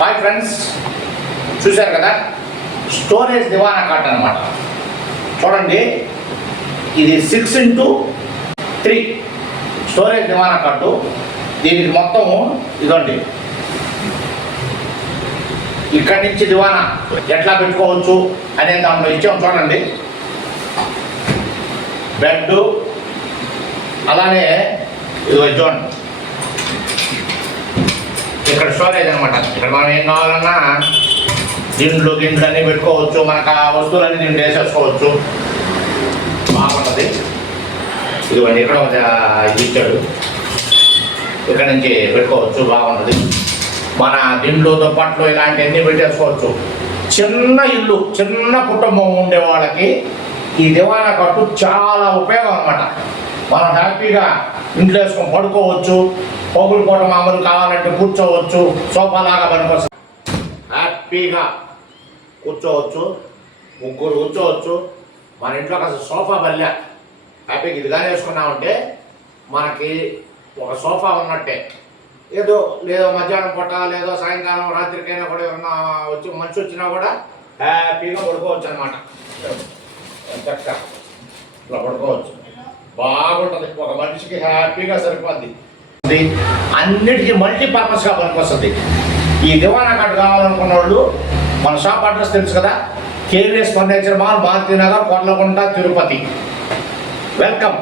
Hi friends, చూశారు కదా storage దివానా cot అనమాట. చూడండి, ఇది 6x3 స్టోరేజ్ దివానా కాటు. దీనికి మొత్తం ఇదండి, ఇక్కడి నుంచి దివానా ఎట్లా పెట్టుకోవచ్చు అనేది దాంట్లో ఇచ్చాము. చూడండి, బెడ్, అలానే ఇది చూడండి, ఇక్కడ స్టోరేజ్ అనమాట. ఇక్కడ మనం ఏం కావాలన్నా గిండ్లు అన్నీ పెట్టుకోవచ్చు. మనకు ఆ వస్తువులన్నీ దీంట్లో వేసేసుకోవచ్చు. బాగుంటుంది. ఇదిగోండి, ఇక్కడ ఇది ఇచ్చాడు, ఇక్కడ నుంచి పెట్టుకోవచ్చు. బాగుంటుంది. మన దిండ్లు దుప్పట్లు ఇలాంటివన్నీ పెట్టేసుకోవచ్చు. చిన్న ఇల్లు, చిన్న కుటుంబం ఉండే వాళ్ళకి ఈ దివానా కట్టు చాలా ఉపయోగం అన్నమాట. మనం హ్యాపీగా ఇంట్లో వేసుకొని పడుకోవచ్చు. పొగులు పూట మామూలు కావాలంటే కూర్చోవచ్చు. సోఫా లాగా పనికొస్తుంది. హ్యాపీగా కూర్చోవచ్చు, ముగ్గురు కూర్చోవచ్చు. మన ఇంట్లో అసలు సోఫా బల్లె. హ్యాపీగా ఇదిగానే వేసుకున్నామంటే మనకి ఒక సోఫా ఉన్నట్టే. ఏదో మధ్యాహ్నం పూట లేదో సాయంకాలం రాత్రికైనా కూడా ఏమన్నా వచ్చి మనిషి వచ్చినా కూడా హ్యాపీగా పడుకోవచ్చు అనమాట. చక్కగా ఇట్లా పడుకోవచ్చు. బాగుంటుంది. ఒక మనిషికి హ్యాపీగా సరిపోద్ది. అన్నిటికీ మల్టీపర్పస్గా పనికొస్తుంది. ఈ దివానా కట్టు కావాలనుకున్న వాళ్ళు మన షాప్ అడ్రస్ తెలుసు కదా, KVS furniture mall, Bharathi Nagar, Korlakunta, Tirupati. Welcome.